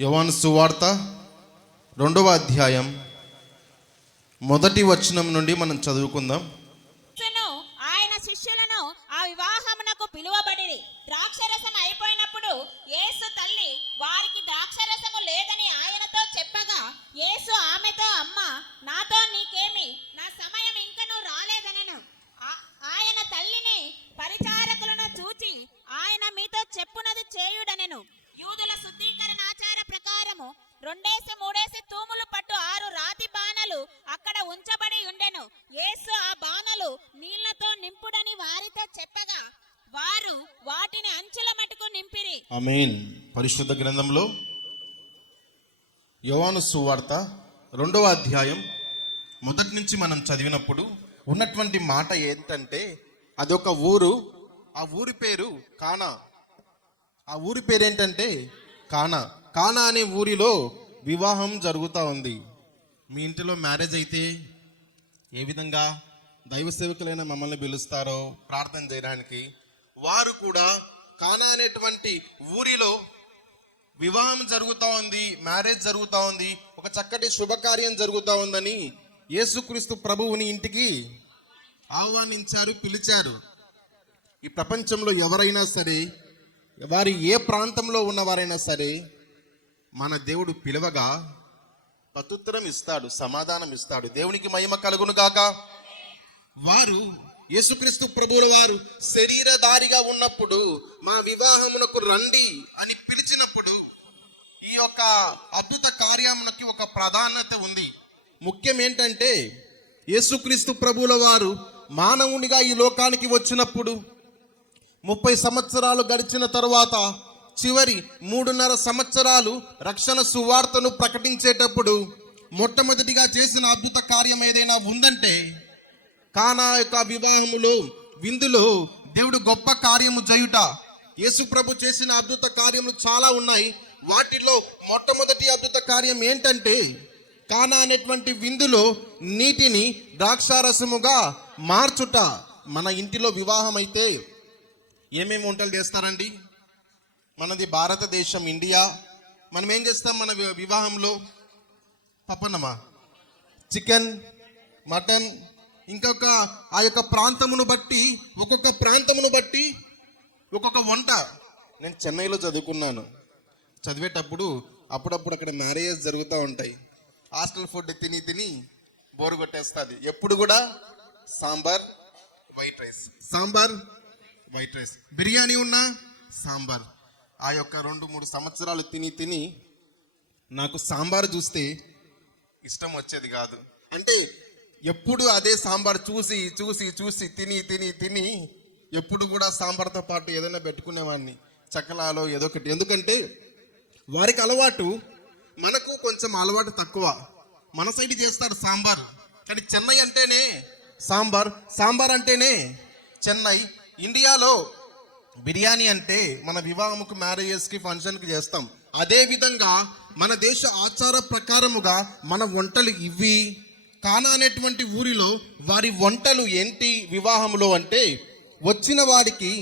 యోహాను సువార్త 2వ అధ్యాయం 1వ వచనం నుండి మనం చదువుకుందాం. ఆయన శిష్యులను ఆ వివాహమునకు పిలువబడిరి. ద్రాక్షరసం అయిపోయినప్పుడు యేసు తల్లి వారికి ద్రాక్షరసము లేదని ఆయనతో చెప్పగా, యేసు ఆమెతో, అమ్మా, నాతో నీకేమి, నా సమయం ఇంకనూ రాలేదనెను. ఆయన తల్లిని పరిచారకులను చూచి, ఆయన మీతో చెప్పునది చేయుడనెను. యూదుల శుద్ధీకరణ ఆచార ప్రకారము 2-3 తూములు పట్టు 6 రాతి బాణలు అక్కడ ఉంచబడి ఉండెను. యేసు ఆ బాణలు నీళ్లతో నింపుడని వారితో చెప్పగా, వారు వాటిని అంచుల మటుకు నింపిరి. ఆమేన్. పరిశుద్ధ గ్రంథంలో యోహాను సువార్త 2వ అధ్యాయం 1 నుంచి మనం చదివినప్పుడు ఉన్నటువంటి మాట ఏంటంటే, అదొక ఊరు. ఆ ఊరి పేరు కానా. ఆ ఊరి పేరు ఏంటంటే కానా. కానా అనే ఊరిలో వివాహం జరుగుతూ ఉంది. మీ ఇంటిలో మ్యారేజ్ అయితే ఏ విధంగా దైవ సేవకులైన మమ్మల్ని పిలుస్తారో ప్రార్థన చేయడానికి, వారు కూడా కానా అనేటువంటి ఊరిలో వివాహం జరుగుతూ ఉంది, మ్యారేజ్ జరుగుతూ ఉంది, ఒక చక్కటి శుభకార్యం జరుగుతూ ఉందని యేసుక్రీస్తు ప్రభువుని ఇంటికి ఆహ్వానించారు, పిలిచారు. ఈ ప్రపంచంలో ఎవరైనా సరే, వారి ఏ ప్రాంతంలో ఉన్నవారైనా సరే, మన దేవుడు పిలవగా ప్రత్యుత్తరం ఇస్తాడు, సమాధానం ఇస్తాడు. దేవునికి మహిమ కలుగును గాక. వారు యేసుక్రీస్తు ప్రభువుల వారు శరీరధారిగా ఉన్నప్పుడు మా వివాహమునకు రండి అని పిలిచినప్పుడు ఈ యొక్క అద్భుత కార్యమునకి ఒక ప్రాధాన్యత ఉంది. ముఖ్యం ఏంటంటే, యేసుక్రీస్తు ప్రభువుల వారు మానవునిగా ఈ లోకానికి వచ్చినప్పుడు 30 సంవత్సరాలు గడిచిన తరువాత చివరి 3.5 సంవత్సరాలు రక్షణ సువార్తను ప్రకటించేటప్పుడు మొట్టమొదటిగా చేసిన అద్భుత కార్యం ఏదైనా ఉందంటే, కానా యొక్క వివాహములో విందులో దేవుడు గొప్ప కార్యము చేయుట. యేసు ప్రభు చేసిన అద్భుత కార్యములు చాలా ఉన్నాయి. వాటిలో మొట్టమొదటి అద్భుత కార్యం ఏంటంటే, కానా అనేటువంటి విందులో నీటిని ద్రాక్షారసముగా మార్చుట. మన ఇంటిలో వివాహం అయితే ఏమేమి వంటలు చేస్తారండి? మనది భారతదేశం, ఇండియా. మనం ఏం చేస్తాం మన వివాహంలో? పప్పన్నమా, చికెన్, మటన్, ఇంకొక ఆ యొక్క ప్రాంతమును బట్టి, ఒక్కొక్క ప్రాంతమును బట్టి ఒక్కొక్క వంట. నేను చెన్నైలో చదువుకున్నాను. చదివేటప్పుడు అప్పుడప్పుడు అక్కడ మ్యారేజెస్ జరుగుతూ ఉంటాయి. హాస్టల్ ఫుడ్ తిని తిని బోరు కొట్టేస్తుంది. ఎప్పుడు కూడా sambar white rice, sambar white rice, biryani ఉన్నా సాంబార్. ఆ యొక్క 2-3 సంవత్సరాలు తిని తిని నాకు సాంబార్ చూస్తే ఇష్టం వచ్చేది కాదు. అంటే ఎప్పుడు అదే సాంబార్ చూసి చూసి చూసి తిని తిని తిని ఎప్పుడు కూడా సాంబార్తో పాటు ఏదైనా పెట్టుకునేవాడిని, చక్కలాలో ఏదో ఒకటి. ఎందుకంటే వారికి అలవాటు, మనకు కొంచెం అలవాటు తక్కువ. మన సైడ్ చేస్తారు సాంబార్, కానీ చెన్నై అంటేనే సాంబార్, సాంబార్ అంటేనే చెన్నై. ఇండియాలో బిర్యానీ అంటే మన వివాహముకు, మ్యారేజెస్కి, ఫంక్షన్కి చేస్తాం. అదేవిధంగా మన దేశ ఆచార ప్రకారముగా మన వంటలు ఇవి. కానా అనేటువంటి ఊరిలో వారి వంటలు ఏంటి వివాహంలో అంటే, వచ్చిన వారికి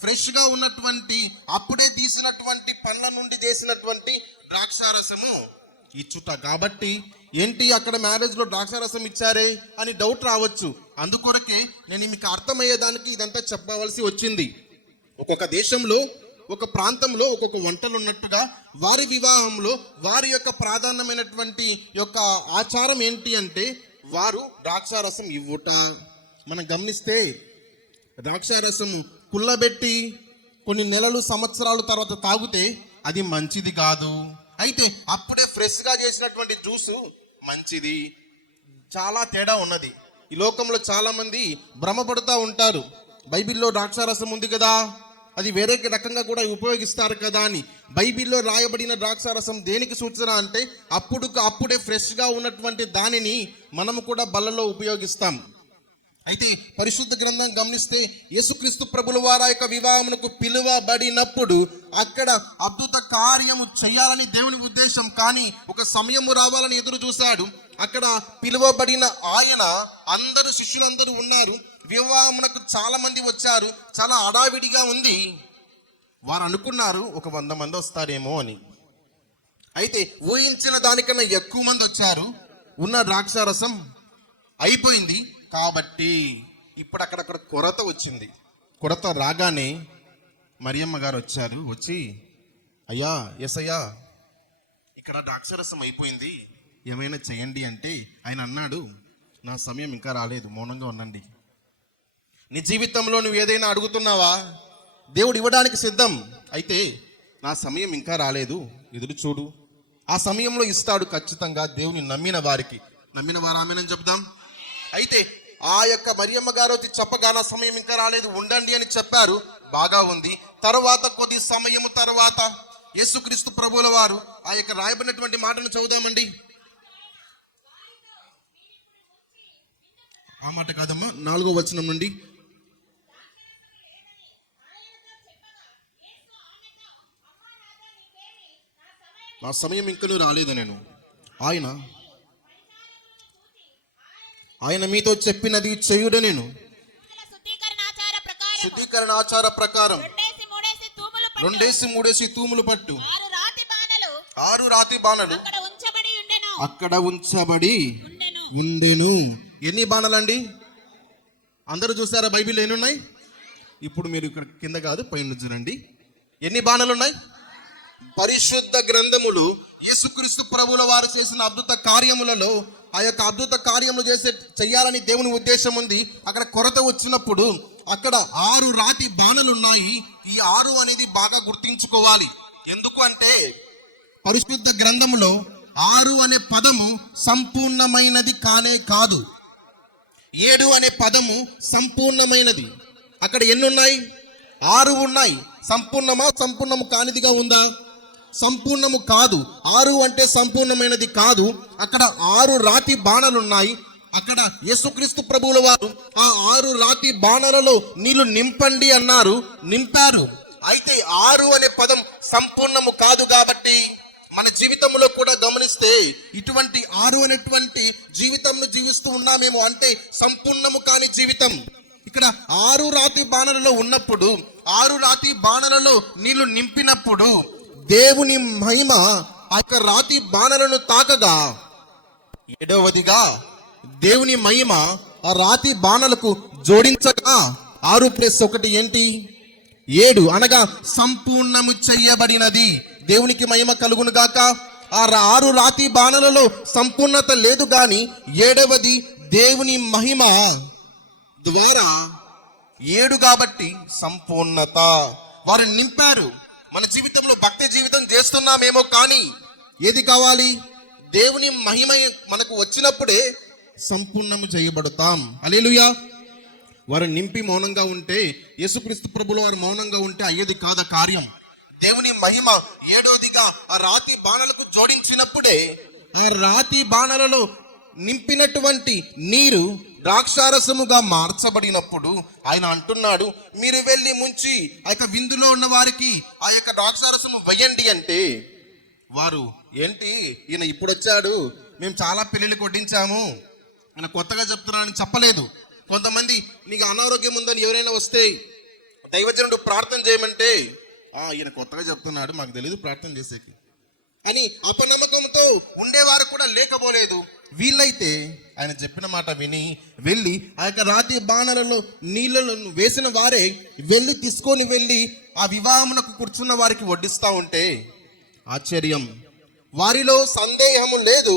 ఫ్రెష్గా ఉన్నటువంటి, అప్పుడే తీసినటువంటి పండ్ల నుండి చేసినటువంటి ద్రాక్షారసము ఇచ్చుట. కాబట్టి ఏంటి అక్కడ మ్యారేజ్లో ద్రాక్షారసం ఇచ్చారే అని డౌట్ రావచ్చు. అందుకొరకే నేను మీకు అర్థమయ్యేదానికి ఇదంతా చెప్పవలసి వచ్చింది. ఒక్కొక్క దేశంలో, ఒక ప్రాంతంలో ఒక్కొక్క వంటలు ఉన్నట్టుగా వారి వివాహంలో వారి యొక్క ప్రాధాన్యమైనటువంటి యొక్క ఆచారం ఏంటి అంటే, వారు ద్రాక్షారసం ఇవ్వుట. మనం గమనిస్తే ద్రాక్షారసము పుల్లబెట్టి కొన్ని నెలలు, సంవత్సరాల తర్వాత తాగితే అది మంచిది కాదు. అయితే అప్పుడే ఫ్రెష్గా చేసినటువంటి జ్యూసు మంచిది. చాలా తేడా ఉన్నది. ఈ లోకంలో చాలామంది భ్రమపడుతూ ఉంటారు, బైబిల్లో ద్రాక్షారసం ఉంది కదా, అది వేరే రకంగా కూడా ఉపయోగిస్తారు కదా అని. బైబిల్లో రాయబడిన ద్రాక్షారసం దేనికి సూచన అంటే, అప్పుడే ఫ్రెష్గా ఉన్నటువంటి దానిని మనము కూడా బల్లలో ఉపయోగిస్తాం. అయితే పరిశుద్ధ గ్రంథం గమనిస్తే, యేసుక్రీస్తు ప్రభుల వారి యొక్క వివాహమునకు పిలువబడినప్పుడు అక్కడ అద్భుత కార్యము చేయాలని దేవుని ఉద్దేశం. కానీ ఒక సమయము రావాలని ఎదురు చూశాడు. అక్కడ పిలువబడిన ఆయన, అందరూ శిష్యులందరూ ఉన్నారు. వివాహమునకు చాలా మంది వచ్చారు. చాలా హడావిడిగా ఉంది. వారు అనుకున్నారు ఒక 100 మంది వస్తారేమో అని. అయితే ఊహించిన దానికన్నా ఎక్కువ మంది వచ్చారు. ఉన్న ద్రాక్షారసం అయిపోయింది కాబట్టి ఇప్పుడు అక్కడక్కడ కొరత వచ్చింది. కొరత రాగానే మరియమ్మ గారు వచ్చారు. వచ్చి, అయ్యా యేసయ్యా, ఇక్కడ ద్రాక్షారసం అయిపోయింది, ఏమైనా చేయండి అంటే ఆయన అన్నాడు, నా సమయం ఇంకా రాలేదు, మౌనంగా ఉండండి. నీ జీవితంలో నువ్వు ఏదైనా అడుగుతున్నావా? దేవుడు ఇవ్వడానికి సిద్ధం, అయితే నా సమయం ఇంకా రాలేదు, ఎదురు చూడు. ఆ సమయంలో ఇస్తాడు ఖచ్చితంగా, దేవుని నమ్మిన వారికి. నమ్మిన వారు ఆమేనని చెప్దాం. అయితే ఆ యొక్క మరియమ్మ గారు వచ్చి చెప్పగా, నా సమయం ఇంకా రాలేదు, ఉండండి అని చెప్పారు. బాగా ఉంది. తర్వాత కొద్ది సమయము తర్వాత యేసుక్రీస్తు ప్రభువుల వారు ఆ యొక్క రాయబడినటువంటి మాటను చదువుదామండి. ఆ మాట కాదమ్మా, 4వ వచనం నుండి. నా సమయం ఇంకనూ రాలేదు, నేను ఆయన మీతో చెప్పినది చేయుడు. నేను శుద్ధీకరణ ఆచార ప్రకారం 2 3 తూములు పట్టు 6 రాతి బాణలు అక్కడ ఉంచబడి ఉండెను. ఎన్ని బాణలండి? అందరూ చూసారా బైబిల్ ఎన్ని ఉన్నాయి? ఇప్పుడు మీరు ఇక్కడ కింద కాదు, పైన చూడండి. ఎన్ని బాణలు ఉన్నాయి? పరిశుద్ధ గ్రంథములు యేసుక్రీస్తు ప్రభువుల వారు చేసిన అద్భుత కార్యములలో ఆ యొక్క అద్భుత కార్యములు చెయ్యాలని దేవుని ఉద్దేశం ఉంది. అక్కడ కొరత వచ్చినప్పుడు అక్కడ 6 రాతి బాణలు ఉన్నాయి. ఈ 6 అనేది బాగా గుర్తించుకోవాలి. ఎందుకు అంటే పరిశుద్ధ గ్రంథములో 6 అనే పదము సంపూర్ణమైనది కానే కాదు. 7 అనే పదము సంపూర్ణమైనది. అక్కడ ఎన్ని ఉన్నాయి? 6 ఉన్నాయి. సంపూర్ణమా? సంపూర్ణము కానిదిగా ఉందా? సంపూర్ణము కాదు. 6 అంటే సంపూర్ణమైనది కాదు. అక్కడ 6 రాతి బాణలు ఉన్నాయి. అక్కడ యేసుక్రీస్తు ప్రభువుల వారు ఆ 6 రాతి బాణలలో నీళ్లు నింపండి అన్నారు, నింపారు. అయితే 6 అనే పదం సంపూర్ణము కాదు. కాబట్టి మన జీవితంలో కూడా గమనిస్తే ఇటువంటి 6 అనేటువంటి జీవితంను జీవిస్తూ ఉన్నామేమో, అంటే సంపూర్ణము కాని జీవితం. ఇక్కడ 6 రాతి బాణలలో ఉన్నప్పుడు, 6 రాతి బాణలలో నీళ్లు నింపినప్పుడు దేవుని మహిమ ఆ యొక్క రాతి బాణలను తాకగా, 7వదిగా దేవుని మహిమ ఆ రాతి బాణలకు జోడించగా 6 + 1 ఏంటి? 7, అనగా సంపూర్ణము చెయ్యబడినది. దేవునికి మహిమ కలుగును గాక. ఆ 6 రాతి బాణలలో సంపూర్ణత లేదు గాని 7వది దేవుని మహిమ ద్వారా 7 కాబట్టి సంపూర్ణత వారు నింపారు. మన జీవితంలో భక్తి జీవితం చేస్తున్నామేమో కానీ ఏది కావాలి? దేవుని మహిమ మనకు వచ్చినప్పుడే సంపూర్ణము చేయబడతాం. హల్లెలూయా. వారు నింపి మౌనంగా ఉంటే, యేసుక్రీస్తు ప్రభువుల వారు మౌనంగా ఉంటే అయ్యేది కాదు కార్యం. దేవుని మహిమ 7వదిగా ఆ రాతి బాణలకు జోడించినప్పుడే ఆ రాతి బాణలలో నింపినటువంటి నీరు ద్రాక్షారసముగా మార్చబడినప్పుడు ఆయన అంటున్నాడు, మీరు వెళ్ళి ముంచి ఆ యొక్క విందులో ఉన్న వారికి ఆ యొక్క ద్రాక్షారసము వేయండి అంటే, వారు ఏంటి ఈయన ఇప్పుడు వచ్చాడు, మేము చాలా పెళ్లిళ్ళు కొట్టించాము, ఆయన కొత్తగా చెప్తున్నానని చెప్పలేదు. కొంతమంది నీకు అనారోగ్యం ఉందని ఎవరైనా వస్తే దైవజనుడు ప్రార్థన చేయమంటే, ఈయన కొత్తగా చెప్తున్నాడు, మాకు తెలియదు ప్రార్థన చేసేకి అని అపనమ్మకంతో ఉండేవారు కూడా లేకపోలేదు. వీళ్ళైతే ఆయన చెప్పిన మాట విని వెళ్ళి ఆ యొక్క రాతి బాణలలో నీళ్ళను వేసిన వారే వెళ్ళి తీసుకొని వెళ్ళి ఆ వివాహమునకు కూర్చున్న వారికి వడ్డిస్తూ ఉంటే ఆశ్చర్యం. వారిలో సందేహము లేదు.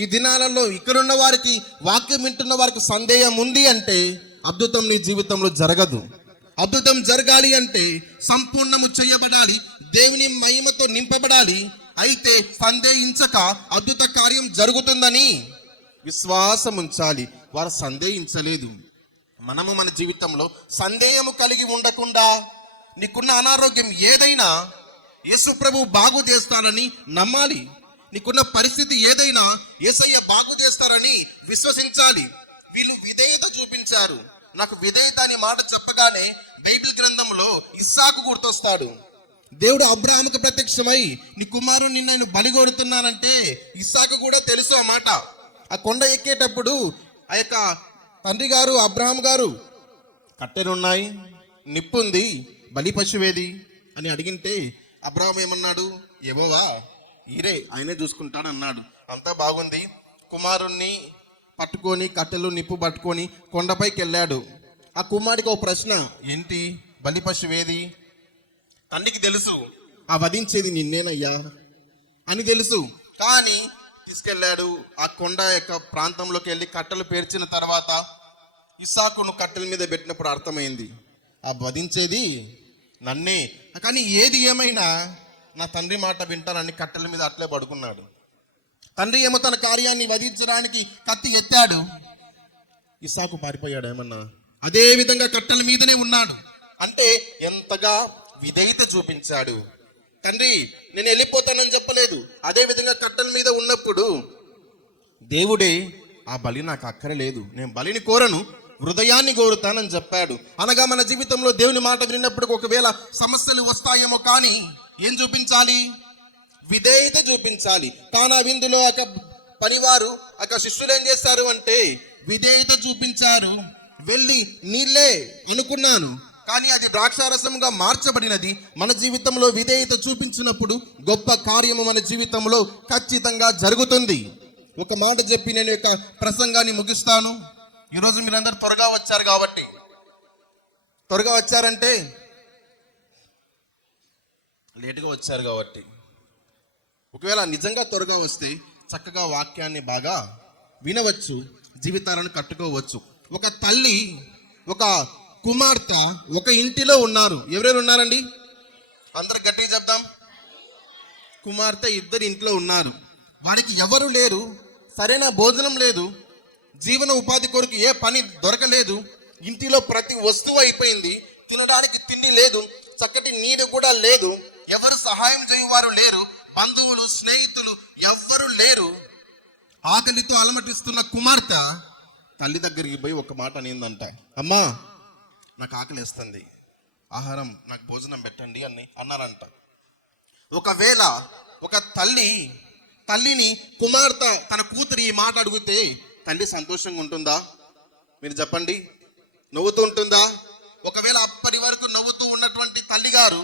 ఈ దినాలలో ఇక్కడున్న వారికి, వాక్యం వింటున్న వారికి సందేహం ఉంది అంటే అద్భుతం నీ జీవితంలో జరగదు. అద్భుతం జరగాలి అంటే సంపూర్ణము చేయబడాలి, దేవుని మహిమతో నింపబడాలి. అయితే సందేహించక అద్భుత కార్యం జరుగుతుందని విశ్వాసం ఉంచాలి. వారు సందేహించలేదు. మనము మన జీవితంలో సందేహము కలిగి ఉండకుండా, నీకున్న అనారోగ్యం ఏదైనా యేసు ప్రభు బాగు చేస్తానని నమ్మాలి. నీకున్న పరిస్థితి ఏదైనా యేసయ్య బాగు చేస్తారని విశ్వసించాలి. వీళ్ళు విధేయత చూపించారు. నాకు విధేయత అని మాట చెప్పగానే బైబిల్ గ్రంథంలో ఇస్సాకు గుర్తొస్తాడు. దేవుడు అబ్రాహాముకు ప్రత్యక్షమై నీ కుమారుని నేను బలి కోరుతున్నానంటే ఇస్సాకు కూడా తెలుసు ఆ మాట. ఆ కొండ ఎక్కేటప్పుడు ఆ యొక్క తండ్రి గారు అబ్రాహాం గారు, కట్టెలున్నాయి, నిప్పుంది, బలి పశువేది అని అడిగింటే అబ్రాహాం ఏమన్నాడు? యెహోవా ఈరే ఆయనే చూసుకుంటాడు అన్నాడు. అంతా బాగుంది. కుమారుణ్ణి పట్టుకొని కట్టెలు నిప్పు పట్టుకొని కొండపైకి వెళ్ళాడు. ఆ కుమారుడికి ఒక ప్రశ్న, ఏంటి బలి పశువేది? తండ్రికి తెలుసు ఆ వధించేది నిన్నేనయ్యా అని తెలుసు. కానీ తీసుకెళ్ళాడు. ఆ కొండ యొక్క ప్రాంతంలోకి వెళ్ళి కట్టెలు పేర్చిన తర్వాత ఇస్సాకును కట్టెల మీద పెట్టినప్పుడు అర్థమైంది, ఆ వధించేది నన్నే. కానీ ఏది ఏమైనా నా తండ్రి మాట వింటానని కట్టెల మీద అట్లే పడుకున్నాడు. తండ్రి ఏమో తన కార్యాన్ని వధించడానికి కత్తి ఎత్తాడు. ఇస్సాకు పారిపోయాడు. ఏమన్నా అదే విధంగా కట్టెల మీదనే ఉన్నాడు. అంటే ఎంతగా విధేయత చూపించాడు. తండ్రి నేను వెళ్ళిపోతానని చెప్పలేదు. అదే విధంగా కట్టెల మీద ఉన్నప్పుడు దేవుడే ఆ బలి నాకు అక్కరలేదు, నేను బలిని కోరను, హృదయాన్ని కోరుతానని చెప్పాడు. అనగా మన జీవితంలో దేవుని మాట విన్నప్పుడు ఒకవేళ సమస్యలు వస్తాయేమో, కానీ ఏం చూపించాలి? విధేయత చూపించాలి. కానా విందులో ఒక పనివారు ఒక శిష్యులు ఏం చేస్తారు అంటే విధేయత చూపించారు. వెళ్ళి నీళ్ళే అనుకున్నాను, కానీ అది ద్రాక్షారసంగా మార్చబడినది. మన జీవితంలో విధేయత చూపించినప్పుడు గొప్ప కార్యము మన జీవితంలో ఖచ్చితంగా జరుగుతుంది. ఒక మాట చెప్పి నేను యొక్క ప్రసంగాన్ని ముగిస్తాను. ఈరోజు మీరందరూ త్వరగా వచ్చారు కాబట్టి, త్వరగా వచ్చారంటే లేటుగా వచ్చారు కాబట్టి, ఒకవేళ నిజంగా త్వరగా వస్తే చక్కగా వాక్యాన్ని బాగా వినవచ్చు, జీవితాలను కట్టుకోవచ్చు. ఒక తల్లి ఒక కుమార్తె ఒక ఇంటిలో ఉన్నారు. ఎవరెవరు ఉన్నారండి? అందరు గట్టిగా చెప్దాం. కుమార్తె ఇద్దరు ఇంట్లో ఉన్నారు. వారికి ఎవరు లేరు, సరైన భోజనం లేదు, జీవన ఉపాధి కొరకు ఏ పని దొరకలేదు, ఇంటిలో ప్రతి వస్తువు అయిపోయింది, తినడానికి తిండి లేదు, చక్కటి నీరు కూడా లేదు, ఎవరు సహాయం చేయువారు లేరు, బంధువులు స్నేహితులు ఎవ్వరు లేరు. ఆకలితో అలమటిస్తున్న కుమార్తె తల్లి దగ్గరికి పోయి ఒక మాట అనిందంట, అమ్మా నాకు ఆకలి వేస్తుంది, ఆహారం నాకు భోజనం పెట్టండి అని అన్నారంట. ఒకవేళ ఒక తల్లిని కుమార్తె తన కూతురు ఈ మాట అడిగితే తల్లి సంతోషంగా ఉంటుందా? మీరు చెప్పండి. నవ్వుతూ ఉంటుందా? ఒకవేళ అప్పటి వరకు నవ్వుతూ ఉన్నటువంటి తల్లి గారు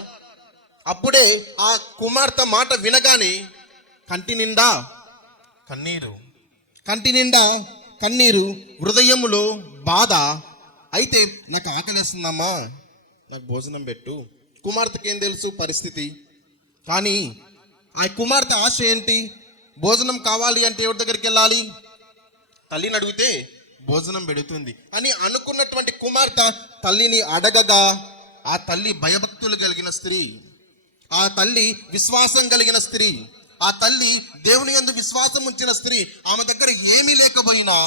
అప్పుడే ఆ కుమార్తె మాట వినగానే కంటి నిండా కన్నీరు, హృదయములో బాధ. అయితే నాకు ఆకలిస్తుందమ్మా, నాకు భోజనం పెట్టు. కుమార్తెకి ఏం తెలుసు పరిస్థితి? కానీ ఆ కుమార్తె ఆశ ఏంటి? భోజనం కావాలి అంటే ఎవరి దగ్గరికి వెళ్ళాలి? తల్లిని అడిగితే భోజనం పెడుతుంది అని అనుకున్నటువంటి కుమార్తె తల్లిని అడగగా, ఆ తల్లి భయభక్తులు కలిగిన స్త్రీ, ఆ తల్లి విశ్వాసం కలిగిన స్త్రీ, ఆ తల్లి దేవుని యందు విశ్వాసం ఉంచిన స్త్రీ. ఆమె దగ్గర ఏమీ లేకపోయినా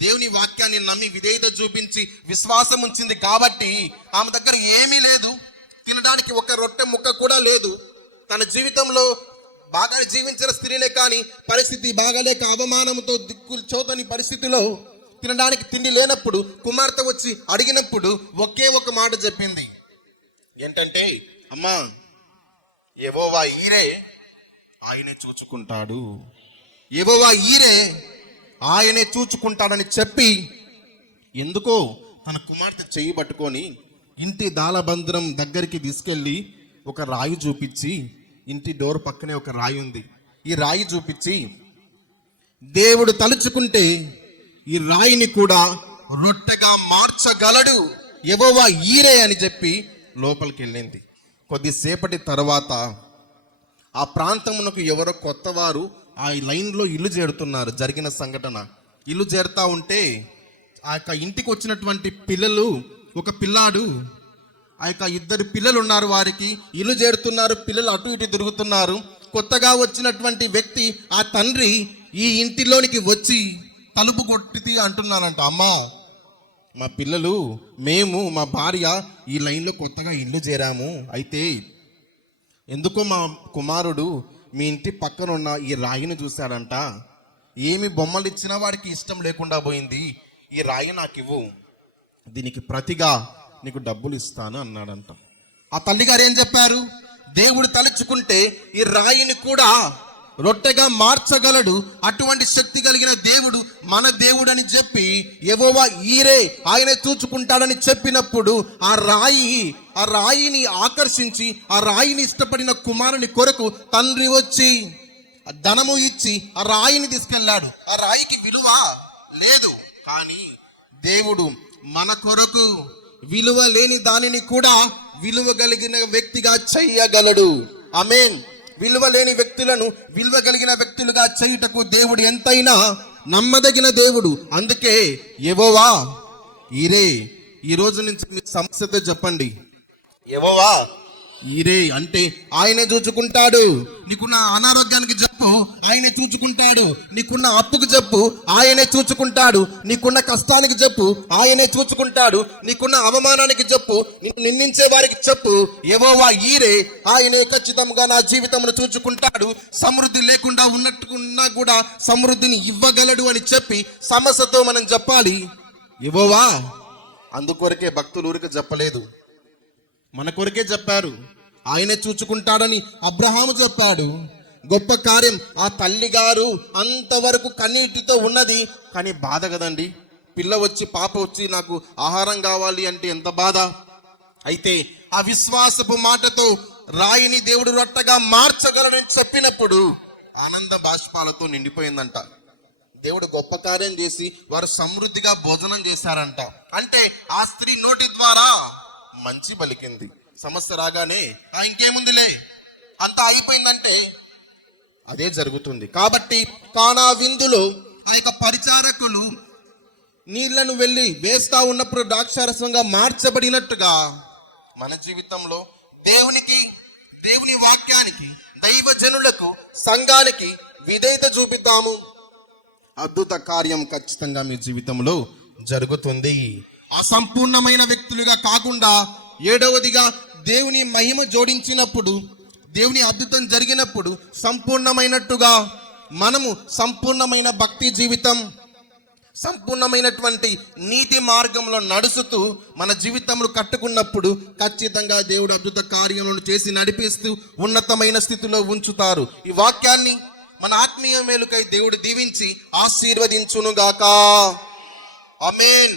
దేవుని వాక్యాన్ని నమ్మి విధేయత చూపించి విశ్వాసం ఉంచింది కాబట్టి ఆమె దగ్గర ఏమీ లేదు, తినడానికి ఒక రొట్టె ముక్క కూడా లేదు. తన జీవితంలో బాగా జీవించిన స్త్రీనే, కానీ పరిస్థితి బాగాలేక అవమానంతో దిక్కులు చోతని పరిస్థితిలో తినడానికి తిండి లేనప్పుడు కుమార్తె వచ్చి అడిగినప్పుడు ఒకే ఒక మాట చెప్పింది. ఏంటంటే, అమ్మా యెహోవా ఈరే ఆయనే చూచుకుంటాడు, యెహోవా ఈరే ఆయనే చూచుకుంటాడని చెప్పి, ఎందుకో తన కుమార్తె చెయ్యి పట్టుకొని ఇంటి దాలబంద్రం దగ్గరికి తీసుకెళ్ళి ఒక రాయి చూపించి, ఇంటి డోర్ పక్కనే ఒక రాయి ఉంది, ఈ రాయి చూపించి, దేవుడు తలుచుకుంటే ఈ రాయిని కూడా రొట్టెగా మార్చగలడు, యెహోవా ఈరే అని చెప్పి లోపలికి వెళ్ళింది. కొద్దిసేపటి తర్వాత ఆ ప్రాంతమునకు ఎవరో కొత్తవారు ఆ లైన్లో ఇల్లు చేరుతున్నారు. జరిగిన సంఘటన, ఇల్లు చేరుతా ఉంటే ఆ యొక్క ఇంటికి వచ్చినటువంటి పిల్లలు, ఒక పిల్లాడు, ఆ యొక్క ఇద్దరు పిల్లలు ఉన్నారు, వారికి ఇల్లు చేరుతున్నారు, పిల్లలు అటు ఇటు తిరుగుతున్నారు. కొత్తగా వచ్చినటువంటి వ్యక్తి ఆ తండ్రి ఈ ఇంటిలోనికి వచ్చి తలుపు కొట్టి అంటున్నానంట, అమ్మా మా పిల్లలు, మేము మా భార్య ఈ లైన్లో కొత్తగా ఇల్లు చేరాము, అయితే ఎందుకో మా కుమారుడు మీ ఇంటి పక్కన ఉన్న ఈ రాయిని చూశాడంట, ఏమి బొమ్మలు ఇచ్చినా వాడికి ఇష్టం లేకుండా పోయింది, ఈ రాయి నాకు ఇవ్వు, దీనికి ప్రతిగా నీకు డబ్బులు ఇస్తాను అన్నాడంట. ఆ తల్లిగారు ఏం చెప్పారు? దేవుడు తలుచుకుంటే ఈ రాయిని కూడా రొట్టెగా మార్చగలడు. అటువంటి శక్తి కలిగిన దేవుడు మన దేవుడు అని చెప్పి యెహోవా ఈరే ఆయనే చూచుకుంటాడని చెప్పినప్పుడు ఆ రాయిని ఆకర్షించి ఆ రాయిని ఇష్టపడిన కుమారుని కొరకు తండ్రి వచ్చి ధనము ఇచ్చి ఆ రాయిని తీసుకెళ్ళాడు. ఆ రాయికి విలువ లేదు, కానీ దేవుడు మన కొరకు విలువ లేని దానిని కూడా విలువ కలిగిన వ్యక్తిగా చెయ్యగలడు. ఆమేన్. విలువ లేని వ్యక్తులను విలువ కలిగిన వ్యక్తులుగా చేయుటకు దేవుడు ఎంతైనా నమ్మదగిన దేవుడు. అందుకే యెహోవా ఈరే. ఈ రోజు నుంచి మీ సమస్యతో చెప్పండి, యెహోవా ఈరే అంటే ఆయనే చూచుకుంటాడు. నీకున్న అనారోగ్యానికి చెప్పు, ఆయనే చూచుకుంటాడు. నీకున్న అప్పుకు చెప్పు, ఆయనే చూచుకుంటాడు. నీకున్న కష్టానికి చెప్పు, ఆయనే చూచుకుంటాడు. నీకున్న అవమానానికి చెప్పు, నిన్ను నిందించే వారికి చెప్పు, యెహోవా ఈరే ఆయనే ఖచ్చితంగా నా జీవితమును చూచుకుంటాడు. సమృద్ధి లేకుండా ఉన్నట్టుకున్నా కూడా సమృద్ధిని ఇవ్వగలడు అని చెప్పి సమస్యతో మనం చెప్పాలి, యెహోవా. అందుకొరకే భక్తులు ఊరికి చెప్పలేదు, మన కొరకే చెప్పారు. ఆయనే చూచుకుంటాడని అబ్రహాము చెప్పాడు. గొప్ప కార్యం. ఆ తల్లి గారు అంతవరకు కన్నీటితో ఉన్నది, కానీ బాధ కదండి. పిల్ల వచ్చి పాప వచ్చి నాకు ఆహారం కావాలి అంటే ఎంత బాధ. అయితే ఆ విశ్వాసపు మాటతో రాయిని దేవుడు రొట్టెగా మార్చగలడని చెప్పినప్పుడు ఆనంద బాష్పాలతో నిండిపోయిందంట. దేవుడు గొప్ప కార్యం చేసి వారు సమృద్ధిగా భోజనం చేశారంట. అంటే ఆ స్త్రీ నోటి ద్వారా మంచి పలికింది. సమస్య రాగానే ఇంకేముందిలే అంతా అయిపోయిందంటే అదే జరుగుతుంది. కాబట్టి కానా విందులో ఆ యొక్క పరిచారకులు నీళ్లను వెళ్ళి వేస్తా ఉన్నప్పుడు ద్రాక్షారసంగా మార్చబడినట్టుగా మన జీవితంలో దేవుని వాక్యానికి, దైవజనులకు, సంఘానికి విధేయత చూపిద్దాము. అద్భుత కార్యం ఖచ్చితంగా మీ జీవితంలో జరుగుతుంది. అసంపూర్ణమైన వ్యక్తులుగా కాకుండా ఏడవదిగా దేవుని మహిమ జోడించినప్పుడు, దేవుని అద్భుతం జరిగినప్పుడు సంపూర్ణమైనట్టుగా మనము సంపూర్ణమైన భక్తి జీవితం, సంపూర్ణమైనటువంటి నీతి మార్గంలో నడుచుతూ మన జీవితంలో కట్టుకున్నప్పుడు ఖచ్చితంగా దేవుడు అద్భుత కార్యములను చేసి నడిపిస్తూ ఉన్నతమైన స్థితిలో ఉంచుతారు. ఈ వాక్యాన్ని మన ఆత్మీయ మేలుకై దేవుడు దీవించి ఆశీర్వదించునుగాక. ఆమేన్.